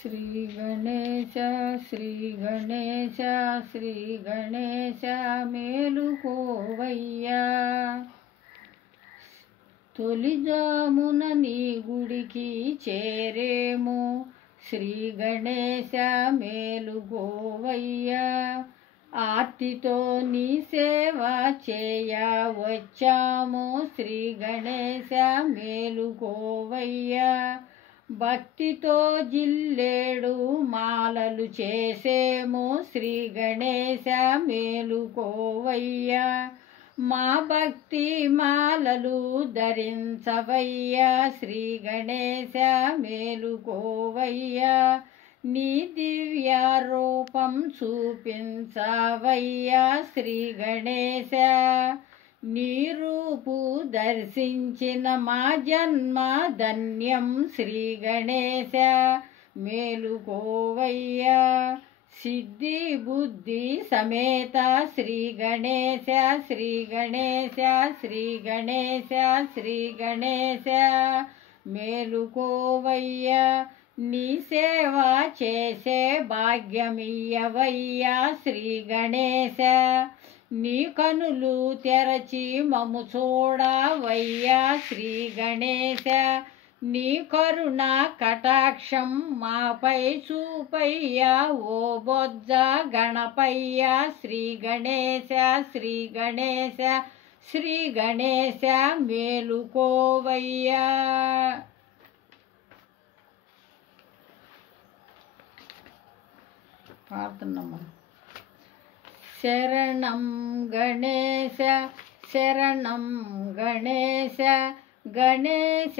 श्री गणेश श्री गणेश श्री गणेश मेलुकोवయ్యా తొలిజామున నీ గుడికి చేరేము శ్రీ గణేశ మేలుకోవయ్యా ఆర్తితో నీ సేవ చేయ వచ్చాము శ్రీ గణేశ మేలుకోవయ్యా భక్తితో జిల్లేడు మాలలు చేసేము శ్రీ గణేశ మేలుకోవయ్యా మా భక్తి మాలలు ధరించవయ్యా శ్రీ గణేశ మేలుకోవయ్యా నీ దివ్య రూపం చూపించవయ్యా శ్రీ గణేశ నీ రూపు దర్శించిన మా జన్మ ధన్యం శ్రీ గణేశ మేలుకోవయ్యా సిద్ధి బుద్ధి సమేత శ్రీ గణేశ శ్రీ గణేశ శ్రీ గణేశ శ్రీ గణేశ మేలుకోవయ్యా నీ సేవ చేసే భాగ్యమియ్యవయ్యా శ్రీ గణేశ నీ కనులు తెరచి మము చూడవయ్యా శ్రీ గణేశ నీ కరుణ కటాక్షం మాపై చూపయ్యా ఓ బొజ్జ గణపయ్యా శ్రీ గణేశ శ్రీ గణేశ శ్రీ గణేశ మేలుకోవయ్యా పాడుతున్నాము శరణం గణేశ శరణం గణేశ గణేశ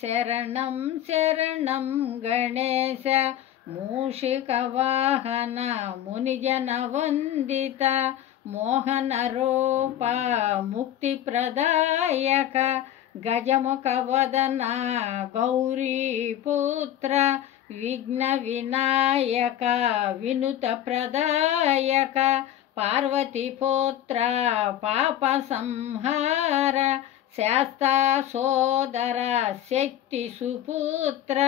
శరణం శరణం గణేశ మూషిక వాహన మునిజన వందిత మోహన రూప ముక్తి ప్రదాయక గజముఖ వదన గౌరీ పుత్ర విఘ్న వినాయక వినుత ప్రదాయక పార్వతీ పుత్ర పాప సంహార శాస్త సోదర శక్తి సుపుత్ర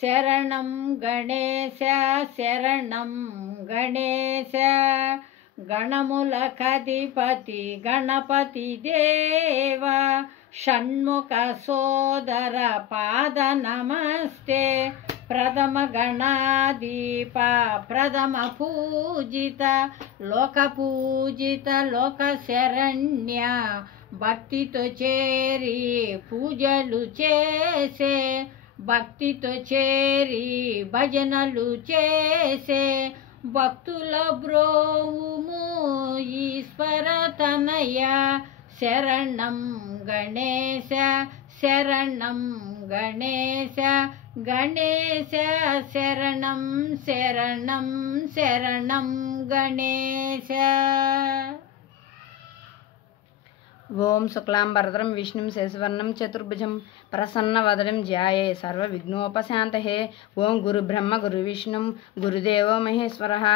శరణం గణేశ శరణం గణేశ గణములకధిపతి గణపతి దేవ షణ్ముఖ సోదర పాద నమస్తే ప్రథమ గణాదీప ప్రథమ పూజిత లోక పూజిత లోక శరణ్య భక్తితో చేరి పూజలు చేసే భక్తితో చేరి భజనలు చేసే భక్తుల బ్రోవుము ఈశ్వర తనయ శరణం గణేశ శరణం గణేశ గణేశ శరణం శరణం శరణం గణేశ ఓం శుక్లాంబరధరం విష్ణుం శశివర్ణం చతుర్భుజం ప్రసన్నవదనం ధ్యాయే సర్వవిఘ్నోపశాంతయే ఓం గురు బ్రహ్మ గురు విష్ణు గురుదేవో మహేశ్వరః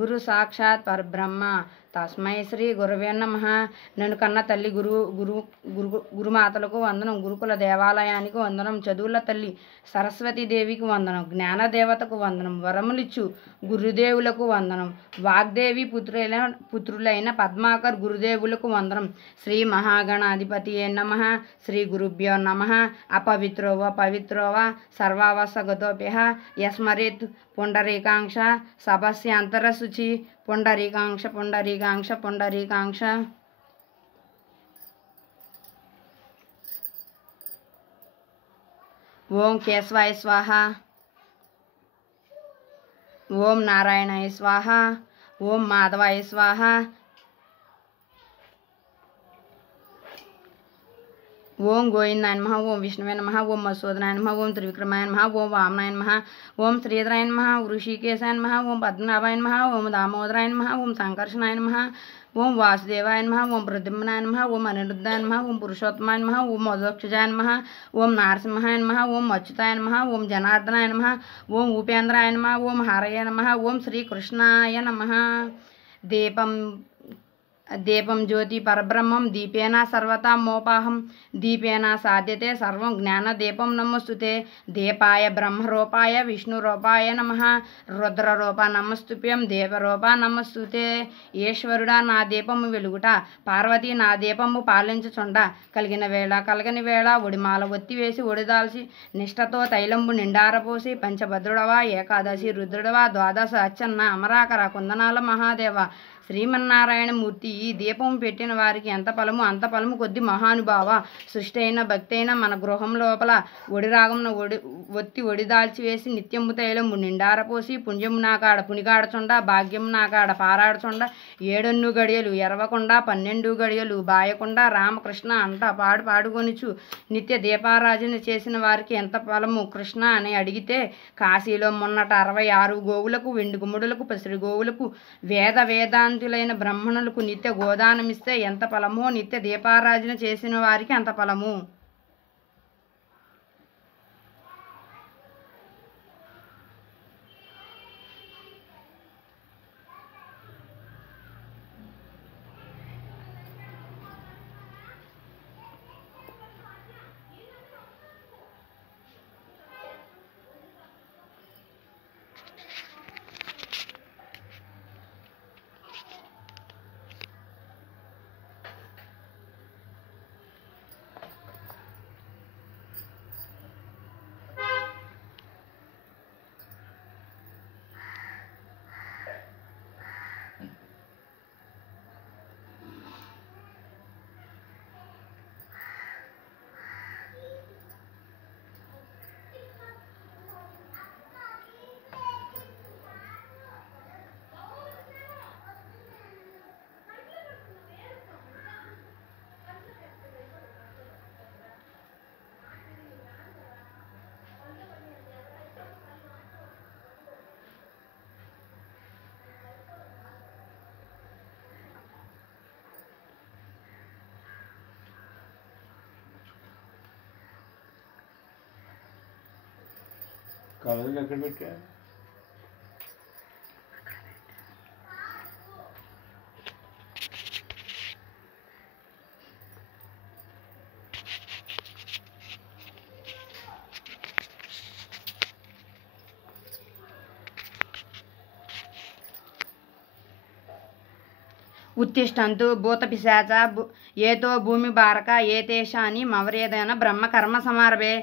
గురు సాక్షాత్ పరబ్రహ్మ తస్మై శ్రీ గురవే నమః. నన్ను కన్న తల్లి గురుమాతలకు వందనం, గురుకుల దేవాలయానికి వందనం, చదువుల తల్లి సరస్వతీదేవికి వందనం, జ్ఞానదేవతకు వందనం, వరములిచ్చు గురుదేవులకు వందనం, వాగ్దేవి పుత్రులైన పద్మాకర్ గురుదేవులకు వందనం. శ్రీ మహాగణాధిపతియే నమః. శ్రీ గురుభ్యో నమః. అపవిత్రోవ పవిత్రోవ సర్వావసగతోప్యః యస్మరేత్ పుండరీకాంక్ష సభస్యాంతరశుచి పుండరీకాంక్ష పుండరీకాంక్ష పుండరీకాంక్ష. ఓం కేశవాయ స్వాహ. ఓం నారాయణాయ స్వాహ. ఓం మాధవాయ స్వాహ. ఓం గోవిందాయ నమః. ఓం విష్ణువే నమః. ఓం మధుసూదనాయ నమః. ఓం త్రివిక్రమాయ నమః. ఓం వామనాయ నమః. ఓం శ్రీధరాయ నమః. ఋషికేశాయ నమః. ఓం పద్మనాభాయ నమః. ఓం దామోదరాయ నమః. ఓం సంకర్షణాయ నమః. ఓం వాసుదేవాయ నమః. ఓం ప్రద్యుమ్నాయ నమః. ఓం అనిరుద్ధాయ నమః. ఓం పురుషోత్తమాయ నమః. ఓం మధుక్షజాయ నమః. ఓం నారసింహాయ నమః. ఓం అచ్యుతాయ నమః. ఓం జనార్దనాయ నమః. ఓం ఉపేంద్రాయ నమః. ఓం హరయ నమః. ఓం శ్రీకృష్ణాయ నమః. దీపం దీపం జ్యోతి పరబ్రహ్మం దీపేన సర్వతా మోపాహం దీపేన సాధ్యతే సర్వం జ్ఞానదీపం నమస్తుతే దీపాయ బ్రహ్మరూపాయ విష్ణురూపాయ నమః రుద్రరూప నమస్తుభ్యం దీపరూప నమస్తుతే. ఈశ్వరుడా నా దీపము వెలుగుట, పార్వతి నా దీపము పాలించుచుండ, కలిగిన వేళ కలగని వేళ ఒడిమాల ఒత్తివేసి ఒడిదాల్చి నిష్టతో తైలంబు నిండారపోసి పంచభద్రుడవా ఏకాదశి రుద్రుడవా ద్వాదశ అచ్చన్న అమరాకర కుందనాల మహాదేవ శ్రీమన్నారాయణమూర్తి ఈ దీపం పెట్టిన వారికి ఎంత ఫలము అంత ఫలము కొద్ది మహానుభావ. సృష్టి అయిన భక్తి అయిన మన గృహం లోపల ఒడిరాగమున ఒడిదాల్చి వేసి నిత్యము తైలము నిండారపోసి పుణ్యము నాకాడ పునిగాడచుండ భాగ్యము నాకాడ పారాడుచుండ 7 గడియలు ఎరవకుండా 12 గడియలు బాయకుండా రామకృష్ణ అంట పాడుకొనిచు నిత్య దీపారాజన చేసిన వారికి ఎంత ఫలము కృష్ణ అని అడిగితే కాశీలో మొన్నట 66 గోవులకు వెండి గుమ్మడులకు పసిడి గోవులకు వేదాంతులైన బ్రాహ్మణులకు నిత్య గోదానమిస్తే ఎంత ఫలమో నిత్య దీపారాజన చేసిన వారికి అంత ఫలము. కలర్ ఎక్కడ పెట్టా? ఉత్తిష్టంతు భూతపిశాచ ఏతో భూమి భారక ఏతేషాని మవరేదన బ్రహ్మ కర్మ సమారభే.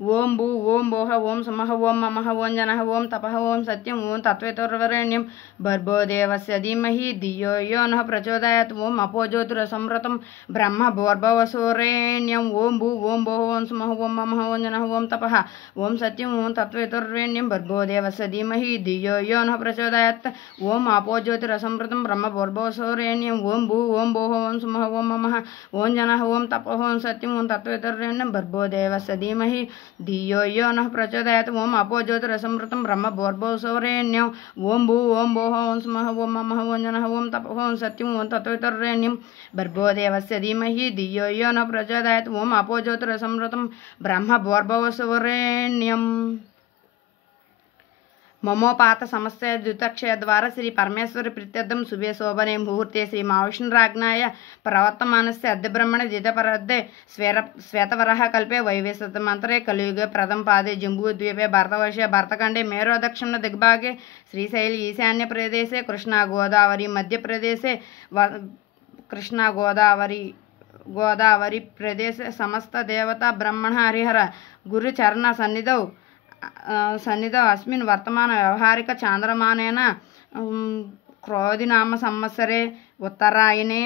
ఓం భూ ఓం భోహ ఓం సుమః ఓం మమః ఓం జనః ఓం తపః ఓం సత్యం ఓం తత్వేతోర్వరేణ్యం భర్గో దేవస్య ధీమహి ధియో యో నః ప్రచోదయాత్ ఓం అపో జ్యోతిరసంమృతం బ్రహ్మ భోర్భవసోరేణ్యం ఓం భూ ఓం భోహ ఓం సుమః ఓం మమః ఓం జనః ఓం తపః ఓం సత్యం ఓం తత్వేతోర్వరేణ్యం భర్గో దేవస్య ధీమహి ధియో యో నః ప్రచోదయాత్ ఓం అపో జ్యోతిరసంమృతం బ్రహ్మ భోర్భవసోరేణ్యం ఓం భూ ఓం భోహ ఓం సుమః ఓం మమః ఓం జనః ఓం తపః ఓం సత్యం ఓం తత్వేతోర్వరేణ్యం భర్గో దేవస్య ధీమహి ధియో యో నః ప్రచోదయాత్ ఓం అపో జ్యోతిరసంమృతం బ్రహ్మ భోర్భవసోరేణ్యం ఓం భూ ఓం భోహ ఓం సుమః ఓం మమః ఓం జనః ఓం తపః ఓం సత్యం ఓం తత్వేతోర్వరేణ్యం భర్గో దేవస్య ధీమహి ధియో యో నః ప్రచోదయాత్ ఓం అపో జ్యోతిరసంమృతం బ్రహ్మ భోర్భవసోరేణ్యం. మమోపాత సమస్య ద్యుతక్షయ ద్వారా శ్రీ పరమేశ్వరి ప్రీత్యర్థం శుభే శోభనే ముహూర్తే శ్రీ మహావిష్ణురాజ్ఞాయ ప్రవర్తమానస్య అద్య బ్రహ్మణ జితపరద్దే శ్వేతవరః కల్పే వైవేశతమంతరే కలియుగే ప్రథమ పాదే జంబూద్వీపే భరతవర్షే భరతఖండే మేరో దక్షిణ దిగ్భాగే శ్రీశైలి ఈశాన్య ప్రదేశే కృష్ణా గోదావరి మధ్యప్రదేశే కృష్ణా గోదావరి ప్రదేశే సమస్త దేవతా బ్రహ్మణ హరిహర గురు చరణ సన్నిధౌ అస్మిన్ వర్తమాన వ్యవహారిక చాంద్రమానేన క్రోధినామ సంవత్సరే ఉత్తరాయణే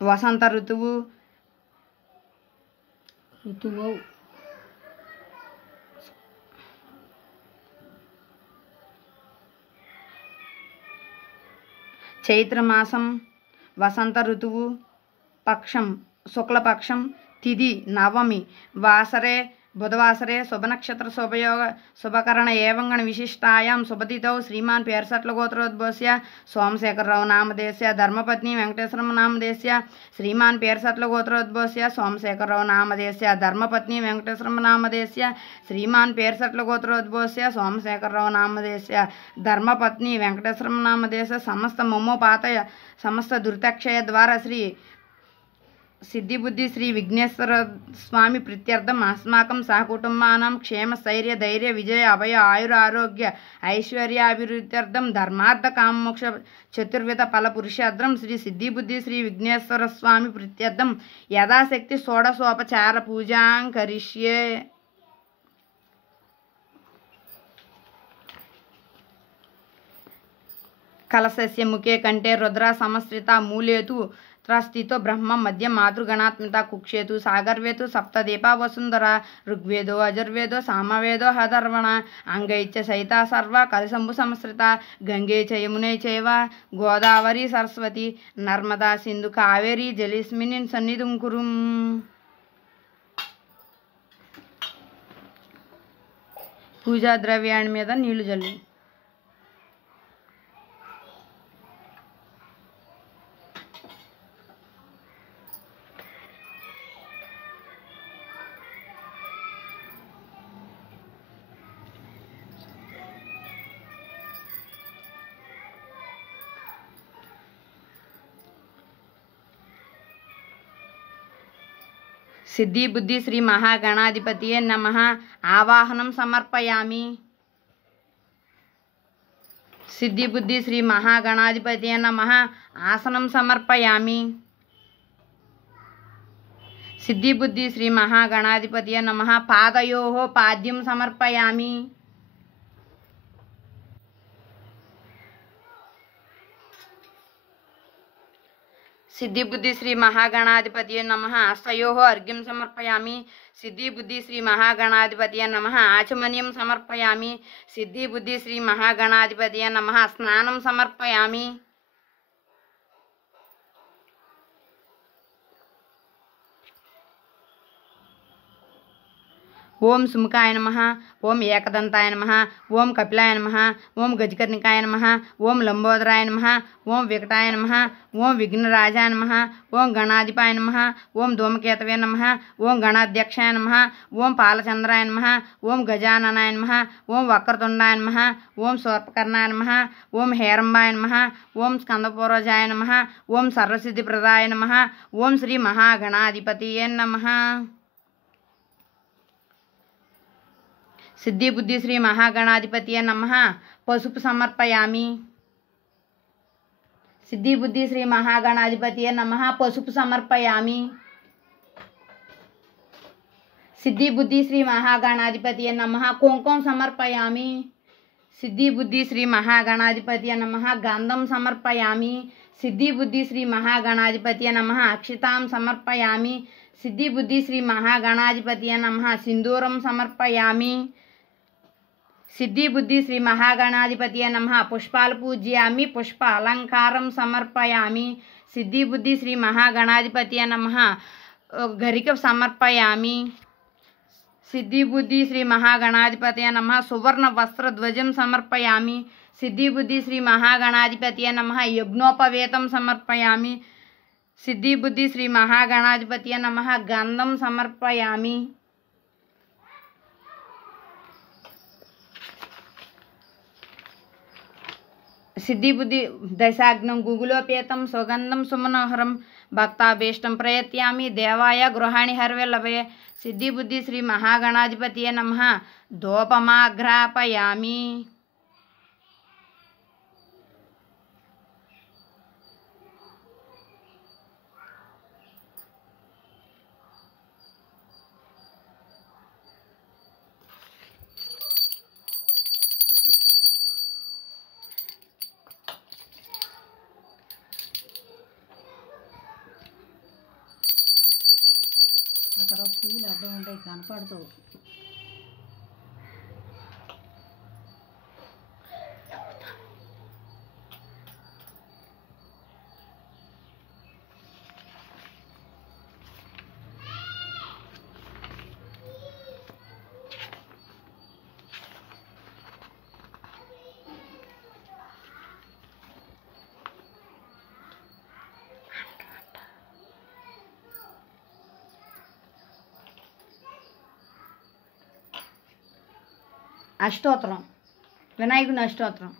వసంత ఋతువు చైత్రమాసం వసంత ఋతువు పక్షం శుక్లపక్షం తిథి నవమి వాసరే బుధవాసరే శుభనక్షత్ర శుభయోగ శుభకరణ ఏవంగణ విశిష్టాయాం శుభతిథౌ శ్రీమాన్ పేర్సట్ల గోత్రోద్భవస్య సోమశేఖరరావు నామధేయస్య ధర్మపత్ని వెంకటేశ్వరమ్మ నామధేయస్య శ్రీమాన్ పేర్సట్ల గోత్రోద్భవస్య సోమశేఖరరావు నామధేయస్య ధర్మపత్ని వెంకటేశ్వరమ్మ నామధేయస్య శ్రీమాన్ పేర్సట్ల గోత్రోద్భవస్య సోమశేఖరరావు నామధేయస్య ధర్మపత్ని వెంకటేశ్వరమ్మ నామధేయస్య సమస్త మమోపాతయ సమస్త దురితక్షయ ద్వారా శ్రీ సిద్ధిబుద్ధి శ్రీ విఘ్నేశ్వర స్వామి ప్రీత్యర్థం అస్మాకం సహకుటుంబానాం క్షేమ స్థైర్య ధైర్య విజయ అభయ ఆయుర ఆరోగ్య ఐశ్వర్యాభివృద్ధ్యర్థం ధర్మార్థ కామోక్ష చతుర్విధ ఫల పురుషార్థం శ్రీ సిద్ధిబుద్ధి శ్రీ విఘ్నేశ్వర స్వామి ప్రీత్యర్థం యథాశక్తి షోడశోపచార పూజాం కరిష్యే. కలశస్య ముఖే కంఠే రుద్ర సమశ్రిత మూలేతు త్రస్థితో బ్రహ్మ మధ్య మాతృగణాత్మిత కుక్షేతు సాగర్వేతు సప్తదీపా వసుంధర ఋగ్వేదో అజర్వేదో సామవేదో హధర్వణ అంగైత్య సహిత సర్వ కలశంభు సంస్కృత గంగే చ యమునే చైవ గోదావరి సరస్వతి నర్మదా సింధు కావేరి జలేస్మిన్ సన్నిధిం కురుం. పూజా ద్రవ్యాన్ని మీద నీళ్లు జల్లు. సిద్ధిబుద్ధి శ్రీ మహాగణాధిపతియే నమః ఆవాహనం సమర్పయామి. సిద్ధిబుద్ధి శ్రీ మహాగణాధిపతియే నమః ఆసనం సమర్పయామి. సిద్ధిబుద్ధి శ్రీ మహాగణాధిపతియే నమః పాదయోః పాద్యం సమర్పయామి. సిద్ధిబుద్ధి శ్రీ మహాగణాధిపతియే నమః హస్తయోః అర్ఘ్యం సమర్పయామి. సిద్ధిబుద్ధి శ్రీ మహాగణాధిపతియే నమః ఆచమన్యం సమర్పయామి. సిద్ధిబుద్ధి శ్రీ మహాగణాధిపతియే నమః స్నానం సమర్పయామి. ఓం సుముఖాయ నమః. ఓం ఏకదంతాయ నమః. ఓం కపిలాయ నమః. ఓం గజకర్ణికాయ నమః. ఓం లంబోదరాయ నమః. ఓం వికటాయ నమః. ఓం విఘ్నరాజాయ నమః. ఓం గణాధిపాయ నమః. ఓం ధూమకేతవే నమః. ఓం గణాధ్యక్షాయ నమః. ఓం పాలచంద్రాయ నమః. ఓం గజాననాయ నమః. ఓం వక్రతుండాయ నమః. ఓం శూర్పకర్ణాయ నమః. ఓం హేరంబాయ నమః. ఓం స్కందపూర్వజాయ నమః. ఓం సర్వసిద్ధిప్రదాయ నమః. ఓం శ్రీ మహాగణాధిపతియే నమః. సిద్ధిబుద్ధి శ్రీ మహాగణాధిపతియే నమః పసుపు సమర్పయామి. సిద్ధిబుద్ధి శ్రీ మహాగణాధిపతియే నమః పసుపు సమర్పయామి. సిద్ధిబుద్ధి శ్రీ మహాగణాధిపతియే నమః కుంకుమ సమర్పయామి. సిద్ధిబుద్ధి శ్రీ మహాగణాధిపతియే నమః గంధం సమర్పయామి. సిద్ధిబుద్ధి శ్రీ మహాగణాధిపతియే నమః అక్షితాం సమర్పయామి. సిద్ధిబుద్ధి శ్రీ మహాగణాధిపతియే నమః సింధూరం సమర్పయామి. సిద్ధిబుద్ధి శ్రీ మహాగణాధిపతియే నమః పుష్పాలు పూజ్యామి. పుష్ప అలంకారం సమర్పయామి. సిద్ధిబుద్ధి శ్రీ మహాగణాధిపతియే నమః గరిక సమర్పయామి. సిద్ధిబుద్ధి శ్రీ మహాగణాధిపతియే నమః సువర్ణ వస్త్రధ్వజం సమర్పయామి. సిద్ధిబుద్ధి శ్రీ మహాగణాధిపతియే నమః యజ్ఞోపవేతం సమర్పయామి. సిద్ధిబుద్ధి శ్రీ మహాగణాధిపతియే నమః గంధం సమర్పయామి. సిద్ధిబుద్ధి దశాగ్నం గుగులోపేతం సుగంధం సుమనోహరం భక్తాభీష్టం ప్రయత్యామి దేవాయ గృహాణి హర్వెల్లభయ. సిద్ధిబుద్ధి శ్రీ మహాగణాధిపతియే నమః ధూపమాఘ్రాపయామి. అక్కడ పువ్వులు అడ్డం ఉంటాయి కనపడతావు. అష్టోత్తరం, వినాయకుని అష్టోత్తరం.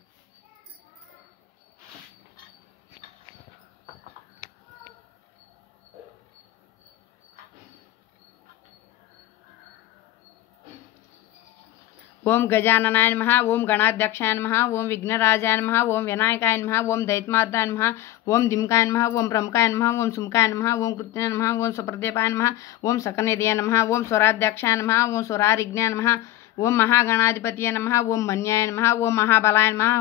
ఓం గజాననాయ నమః, ఓం గణాధ్యక్షాయ నమః, ఓం విఘ్నరాజాయ నమః, ఓం వినాయకాయ నమః, ఓం దైత్మార్దాయ నమః, ఓం దింకాయ నమః, ఓం ప్రముఖాయ నమః, ఓం సుముఖాయ నమః, ఓం కృత్యాయ నమః, ఓం సుప్రదీపాయ నమః, ఓం సకనిధియ నమః, ఓం స్వరాధ్యక్షాయ నమః, ఓం స్వరారిజ్ఞాయ నమః, ఓం మహాగణాధిపతియ నమః, ఓం మన్యాయ నమః, ఓం మహాబలాయ నమః,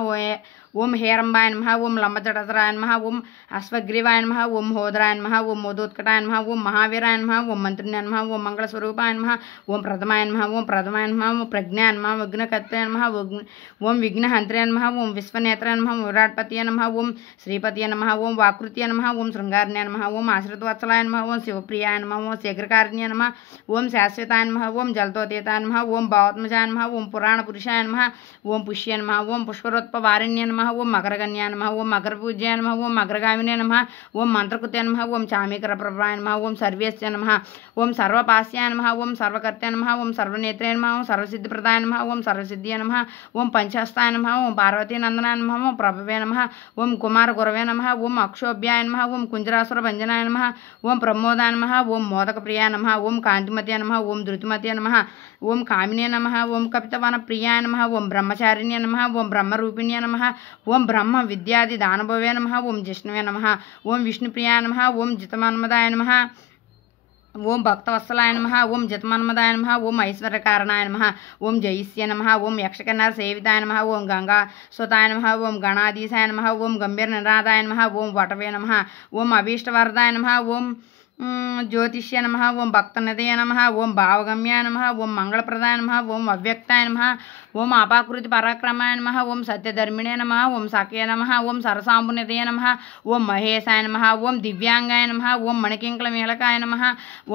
ఓం హేరంబాయ నమః, ఓం లంబజటధరాయ నమః, ఓం అశ్వగ్రీవాయ నమః, ఓం హోదరాయ నమః, ఓం మోదోత్కటాయ నమః, ఓం మహావీరాయ నమః, ఓం మంత్రిణాయ నమః, ఓం మంగళస్వరూపాయ నమః, ఓం ప్రథమాయ నమః, ఓం ప్రథమాయ నమః, ఓం ప్రజ్ఞాయ నమః, విఘ్నకర్తాయ నమః, ఓం విఘ్నహంత్రాయ నమః, ఓం విశ్వనేత్రాయ నమః, ఓం విరాట్పతియ నమః, ఓం శ్రీపతియ నమః, ఓం వాకృతియ నమః, ఓం శృంగారిణ్యాయ నమః, ఓం ఆశ్రితవత్సలాయ నమః, ఓం శివప్రియాయ నమః, ఓం శీఘ్రకారిణ్యాయ నమః, ఓం శాశ్వతాయ నమః, ఓం జలతోతీతాయ నమః, ఓం భావత్మజాయ నమః, ఓం పురాణపురుషాయ నమః, ఓం పుష్యాయ నమః, ఓం పుష్పరోత్పవారిణ్యాయ నమః, ఓం మకరగణ్యాయ నమః, ఓం మకరపూజ్యాయ నమః, ఓం మకరగామినే నమః, ఓం మంత్రకృత్యాయ నమః, ఓం చామీకరప్రభాయ నమః, ఓం సర్వేస్య నమః, ఓం సర్వపాస్యాయ నమః, ఓం సర్వకర్త్యాయ నమః, ఓం సర్వనేత్రాయ నమః, ఓం సర్వసిద్ధిప్రదాయ నమః, ఓం సర్వసిద్ధియ నమః, ఓం పంచహస్తాయ నమః, ఓం పార్వతీనందనాయ నమః, ఓం ప్రభవే నమః, ఓం కుమారగురవే నమః, ఓం అక్షోభ్యాయ నమః, ఓం కుంజరాసురభంజనాయ నమః, ఓం ప్రమోదాయ నమః, ఓం మోదకప్రియాయ నమః, ఓం కాంతిమతే నమః, ఓం ధృతిమతే నమః, ఓం కామినే నమః, ఓం కపితవన ప్రియాయ నమః, ఓం బ్రహ్మచారిణ్య నమః, ఓం బ్రహ్మరూపిణ్య నమః, ఓం బ్రహ్మ విద్యాది దానభవే నమః, ఓం జిష్ణువే నమః, ఓం విష్ణుప్రియాయ నమః, ఓం జితమన్మదాయ నమః, ఓం భక్తవత్సలాయ నమః, ఓం జితమన్మదాయ నమః, ఓం ఐశ్వర్యకారణాయ నమః, ఓం జయిస్య నమః, ఓం యక్షకన్నర సేవితాయ నమః, ఓం గంగా సుతాయ నమః, ఓం గణాధీశాయ నమః, ఓం గంభీర నిరాదాయ నమః, ఓం వటవే నమః, ఓం అభీష్టవరదాయ నమః, ఓం జ్యోతిష్య నమః, ఓం భక్తనిధయ నమః, ఓం భావగమ్యాయ నమః, ఓం మంగళప్రదాయ నమః, ఓం అవ్యక్తాయ నమః, ఓం అపాకృతి పరాక్రమాయ నమః, ఓం సత్యధర్మిణే నమః, ఓం సఖ్య నమః, ఓం సరసాంబునిధయ నమః, ఓం మహేశాయ నమః, ఓం దివ్యాంగాయ నమః, ఓం మణికింకల మేళకాయ నమః,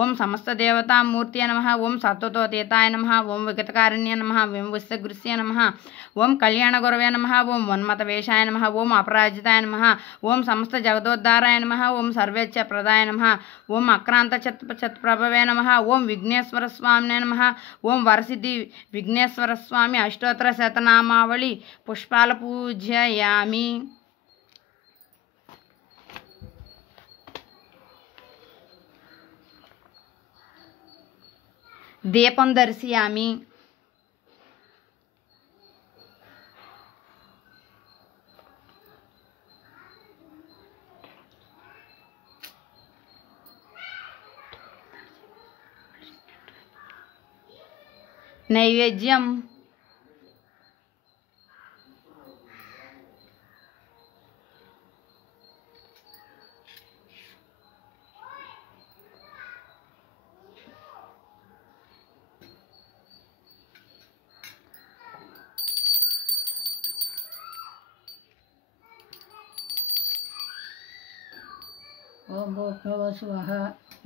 ఓం సమస్త దేవతామూర్తియ నమః, ఓం సత్వతోతీతాయ నమః, ఓం విగతకారుణ్య నమః, ఓం విశ్వగృస్య నమః, ఓం కళ్యాణగురవే నమః, ఓం ఉన్మతవేషాయ నమః, ఓం అపరాజితాయ నమః, ఓం సమస్త జగదోద్ధారాయ నమః, ఓం సర్వేచ్ఛ ప్రదాయ నమః, ఓం అక్రాంత చత్ప్రభవే నమః, ఓం విఘ్నేశ్వర స్వామినే నమః, ఓం వరసిద్ధి విఘ్నేశ్వర స్వామి అష్టోత్తర శతనామావళి పుష్పాల పూజయామి. దీపం దర్శయామి. నైవేద్యం ఓం భూర్భువస్సువః,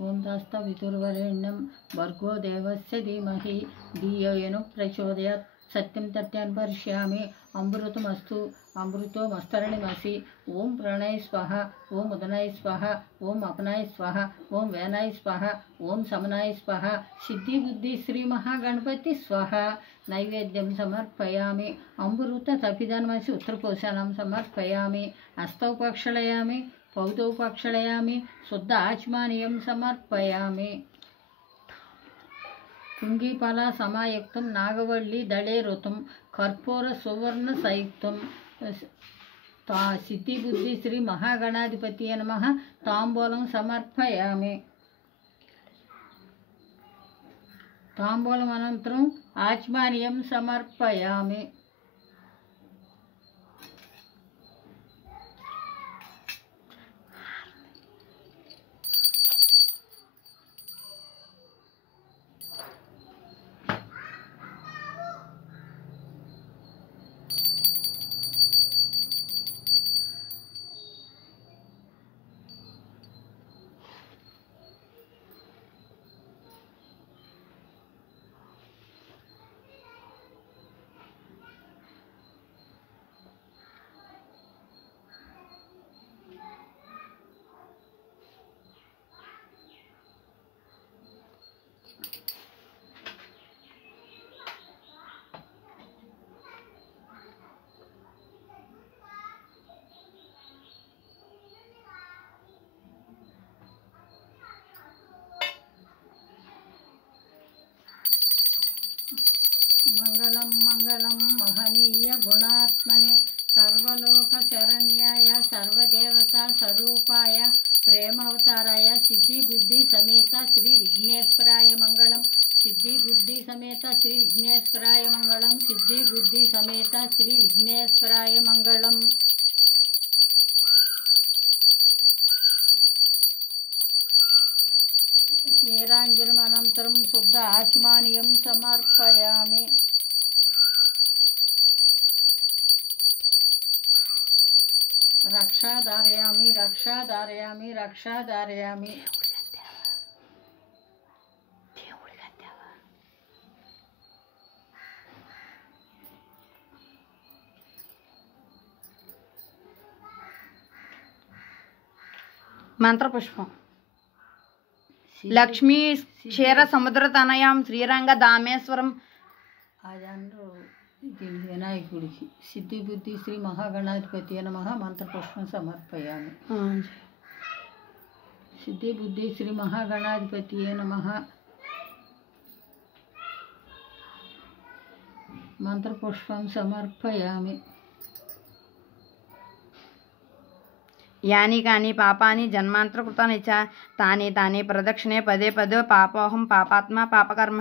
ఓం తత్సవితుర్వరేణ్యం భర్గో దేవస్య ధీమహి ధియో యో ప్రచోదయాత్. సత్యం తథ్యం పశ్యామి అమృతమస్తు అమృతో మస్తరణిమసి. ఓం ప్రణయ స్వహ, ఓం ఉదనాయ స్వహ, ఓం అపనాయ స్వహ, ఓం వేనాయ స్వహ, ఓం సమనాయ స్వహ. సిద్ధి బుద్ధి శ్రీ మహాగణపతి స్వహ. నైవేద్యం సమర్పయామి. అమృత తపిదనమసి ఉత్తరపోషణం సమర్పయామి. హస్తౌ ప్రక్షాళయామి, పౌతౌ ప్రక్షాళయామి, శుద్ధ ఆచమనీయం సమర్పయామి. కుంగీఫల సమాయుక్తం నాగవల్లి దళే ఋతం కర్పూర సువర్ణ సంయుక్తం. సిద్ధి బుద్ధి శ్రీ మహాగణాధిపతి నమః. తాంబూలం సమర్పయామి. తాంబూలం అనంతరం ఆచమనీయం సమర్పయామి. మంగళం మంగళం మహనీయ గుణాత్మనే సర్వలోక శరణ్యాయ సర్వదేవత స్వరూపాయ ప్రేమావతారాయ సిద్ధి బుద్ధి సమేత శ్రీ విఘ్నేశ్వరాయ మంగళం సిద్ధి బుద్ధి సమేత శ్రీ విఘ్నేశ్వరాయ మంగళం సిద్ధి బుద్ధి సమేత శ్రీ విఘ్నేశ్వరాయ మంగళం. నీరాంజనమనంతరం శుద్ధ ఆచమానీయం సమర్పయామి. రక్షాధారయామి రక్షాధారయామి రక్షాధారయామి. మంత్రపుష్పం. లక్ష్మీ క్షీర సముద్ర తనయాం శ్రీరంగ దామేశ్వరం. అదండ్రు దీని వినాయకుడికి సిద్ధి బుద్ధి శ్రీ మహాగణాధిపతి నమః మంత్రపుష్పం సమర్పయామి. సిద్ధి బుద్ధి శ్రీ మహాగణాధిపతి నమః మంత్రపుష్పం సమర్పయామి. యాని కాని పాపాని జన్మాంతరకృతాని చ తాని తాని ప్రదక్షిణే పదే పదో పాపోహం పాపాత్మ పాపకర్మ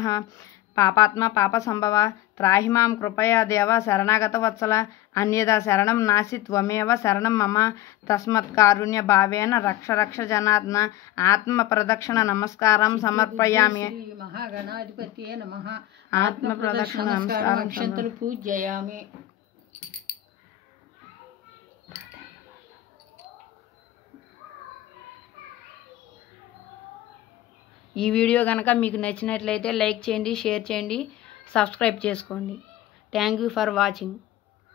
పాపాత్మ పాప సంభవ త్రాహి మాం కృపయా దేవ శరణాగత వత్సల అన్యదా శరణం నాసి త్వమేవ శరణం మమ తస్మత్ కారుణ్య భావేన రక్ష రక్ష జనాత్మ ఆత్మ ప్రదక్షిణ నమస్కారం సమర్పయామి. మహాగణాధిపతి నమః ఆత్మ ప్రదక్షిణ నమస్కారం అక్షంతలు పూజయామి. ఈ వీడియో కనుక మీకు నచ్చినట్లయితే లైక్ చేయండి, షేర్ చేయండి, సబ్స్క్రైబ్ చేసుకోండి. Thank you for watching.